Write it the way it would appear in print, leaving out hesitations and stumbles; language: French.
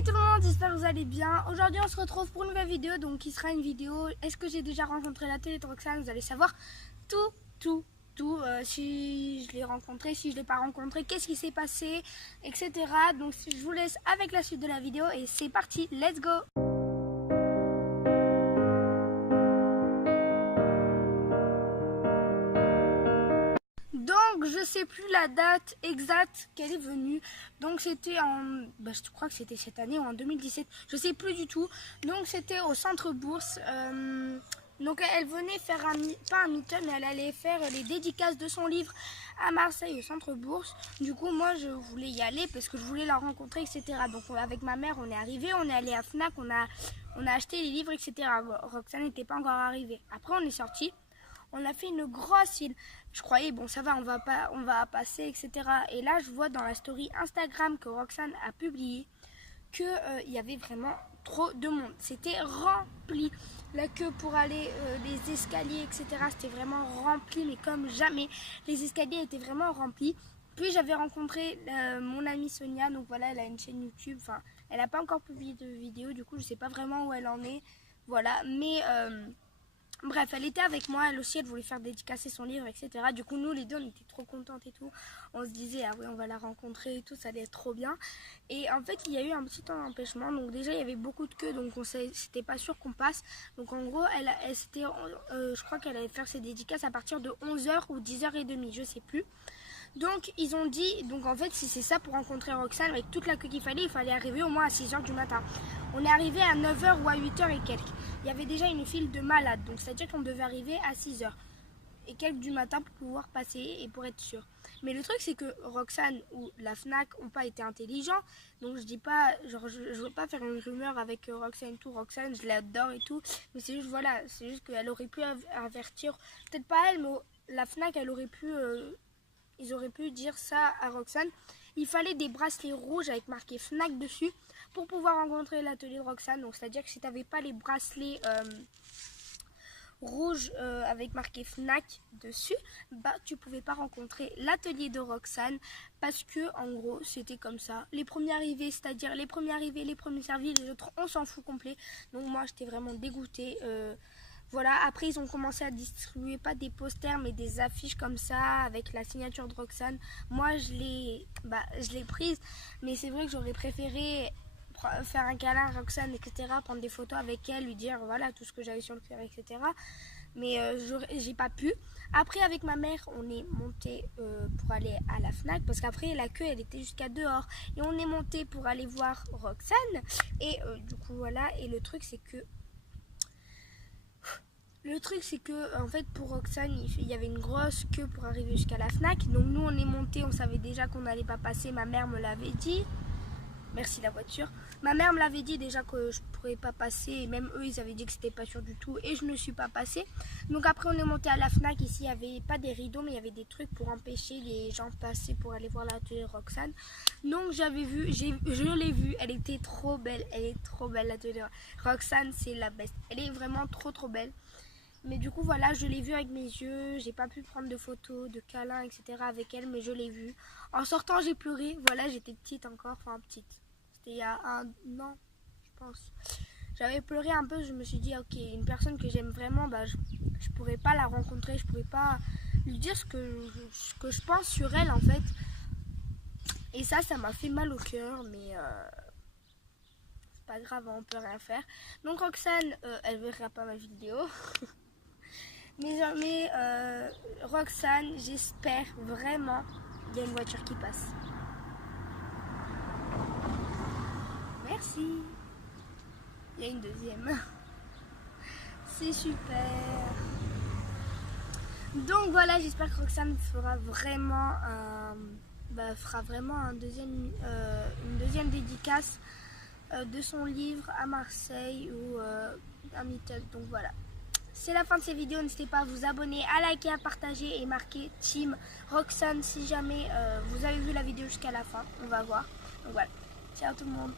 Hey tout le monde, j'espère que vous allez bien. Aujourd'hui on se retrouve pour une nouvelle vidéo, donc qui sera une vidéo est-ce que j'ai déjà rencontré la télé de Roxane. Vous allez savoir tout, si je l'ai rencontré, si je l'ai pas rencontré, qu'est-ce qui s'est passé, etc. Donc je vous laisse avec la suite de la vidéo et c'est parti, let's go. Donc je sais plus la date exacte qu'elle est venue. Donc c'était en, je crois que c'était cette année ou en 2017. Je sais plus du tout. Donc c'était au Centre Bourse. Donc elle venait faire pas un meet-up, mais elle allait faire les dédicaces de son livre à Marseille au Centre Bourse. Du coup moi je voulais y aller parce que je voulais la rencontrer, etc. Donc avec ma mère on est arrivé, on est allé à Fnac, on a acheté les livres, etc. Roxane n'était pas encore arrivée. Après on est sorti. On a fait une grosse file. Je croyais, bon ça va, on va passer, etc. Et là, je vois dans la story Instagram que Roxane a publié qu'il y avait vraiment trop de monde. C'était rempli. La queue pour aller, les escaliers, etc. C'était vraiment rempli, mais comme jamais. Les escaliers étaient vraiment remplis. Puis j'avais rencontré mon amie Sonia. Donc voilà, elle a une chaîne YouTube. Enfin, elle n'a pas encore publié de vidéo. Du coup, je ne sais pas vraiment où elle en est. Voilà, mais... bref, elle était avec moi, elle aussi, elle voulait faire dédicacer son livre, etc. Du coup, nous, les deux, on était trop contentes et tout. On se disait, ah oui, on va la rencontrer et tout, ça allait être trop bien. Et en fait, il y a eu un petit empêchement. Donc déjà, il y avait beaucoup de queues, donc c'était pas sûr qu'on passe. Donc en gros, je crois qu'elle allait faire ses dédicaces à partir de 11h ou 10h30, je sais plus. Donc ils ont dit, donc en fait si c'est ça pour rencontrer Roxane avec toute la queue qu'il fallait arriver au moins à 6h du matin. On est arrivé à 9h ou à 8h et quelques. Il y avait déjà une file de malades, donc c'est à dire qu'on devait arriver à 6h et quelques du matin pour pouvoir passer et pour être sûr. Mais le truc c'est que Roxane ou la Fnac n'ont pas été intelligents, donc je dis pas, genre je veux pas faire une rumeur avec Roxane et tout. Roxane je l'adore et tout, mais c'est juste voilà, c'est juste qu'elle aurait pu avertir, peut-être pas elle, mais la Fnac elle aurait pu... ils auraient pu dire ça à Roxane. Il fallait des bracelets rouges avec marqué Fnac dessus pour pouvoir rencontrer l'atelier de Roxane. Donc c'est-à-dire que si tu n'avais pas les bracelets rouges avec marqué Fnac dessus, bah tu pouvais pas rencontrer l'atelier de Roxane parce que en gros c'était comme ça. Les premiers arrivés, c'est-à-dire les premiers arrivés, les premiers servis, les autres on s'en fout complet. Donc moi j'étais vraiment dégoûtée. Voilà, après ils ont commencé à distribuer pas des posters mais des affiches comme ça avec la signature de Roxane. Moi je l'ai prise, mais c'est vrai que j'aurais préféré faire un câlin à Roxane, etc. Prendre des photos avec elle, lui dire voilà tout ce que j'avais sur le cœur, etc. Mais j'ai pas pu. Après avec ma mère on est monté pour aller à la Fnac parce qu'après la queue elle était jusqu'à dehors et on est monté pour aller voir Roxane et du coup voilà. Et le truc c'est que en fait pour Roxane il y avait une grosse queue pour arriver jusqu'à la Fnac. Donc nous on est monté, on savait déjà qu'on n'allait pas passer, ma mère me l'avait dit. Merci la voiture. Ma mère me l'avait dit déjà que je pourrais pas passer et même eux ils avaient dit que c'était pas sûr du tout et je ne suis pas passée. Donc après on est monté à la Fnac. Ici il n'y avait pas des rideaux mais il y avait des trucs pour empêcher les gens de passer pour aller voir l'atelier Roxane. Donc je l'ai vue, elle était trop belle, l'atelier Roxane, c'est la best. Elle est vraiment trop belle. Mais du coup voilà, je l'ai vue avec mes yeux, j'ai pas pu prendre de photos, de câlins, etc. avec elle, mais je l'ai vue. En sortant j'ai pleuré, voilà, j'étais petite encore, enfin petite. C'était il y a un an, je pense. J'avais pleuré un peu, je me suis dit ok, une personne que j'aime vraiment, je pourrais pas la rencontrer, je pourrais pas lui dire ce que je pense sur elle en fait. Et ça m'a fait mal au cœur, mais c'est pas grave, on peut rien faire. Donc Roxane, elle verra pas ma vidéo. Mais Roxane, j'espère vraiment, il y a une voiture qui passe. Merci. Il y a une deuxième. C'est super. Donc voilà, j'espère que Roxane fera vraiment une deuxième dédicace de son livre à Marseille ou à Meetup. Donc voilà. C'est la fin de cette vidéo, n'hésitez pas à vous abonner, à liker, à partager et marquer Team Roxane si jamais vous avez vu la vidéo jusqu'à la fin, on va voir. Donc voilà, ciao tout le monde.